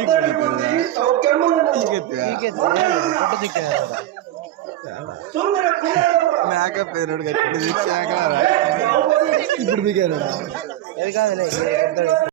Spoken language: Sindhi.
Si O